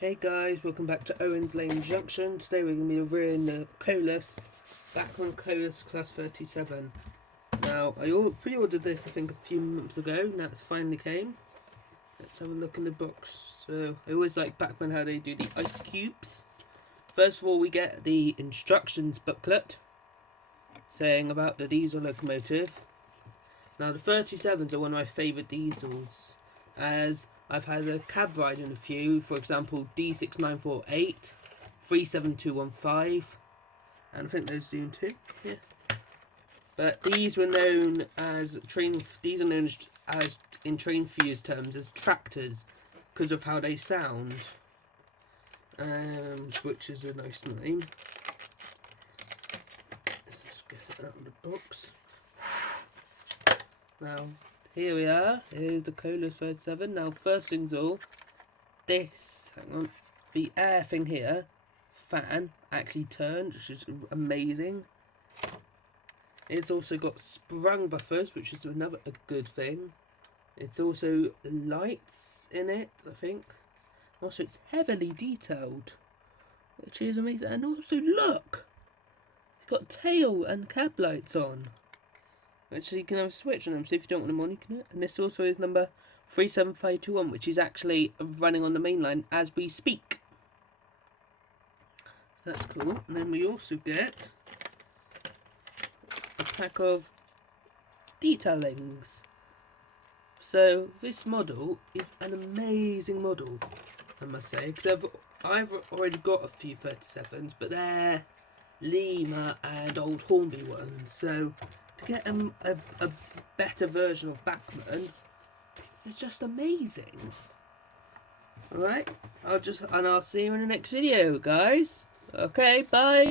Hey guys, welcome back to Owens Junction. Today we're going to be reviewing the Bachman Colus Class 37. Now, I pre-ordered this I think a few months ago, now it's finally came. Let's have a look in the box. So, I always like Bachman how they do the ice cubes. First of all, we get the instructions booklet saying about the diesel locomotive. Now, the 37s are one of my favourite diesels, as I've had a cab ride in a few, for example D6948, 37215, and I think those do too, yeah. But these were known as these are known as in train fuse terms as tractors, because of how they sound, which is a nice name. Let's just get it out of the box. Now, here we are, here's the Colus 37. Now, first things all, the air thing here, fan, actually turned, which is amazing. It's also got sprung buffers, which is another good thing. It's also lights in it, I think. Also, it's heavily detailed, which is amazing. And also, look! It's got tail and cab lights on. Actually, you can have a switch on them, so if you don't want them on, you can. And this also is number 37521, which is actually running on the main line as we speak. So that's cool. And then we also get a pack of detailings. So this model is an amazing model, I must say, because I've already got a few 37s, but they're Lima and Old Hornby ones. So to get a better version of Bachman is just amazing. Alright, I'll see you in the next video, guys. Okay, bye.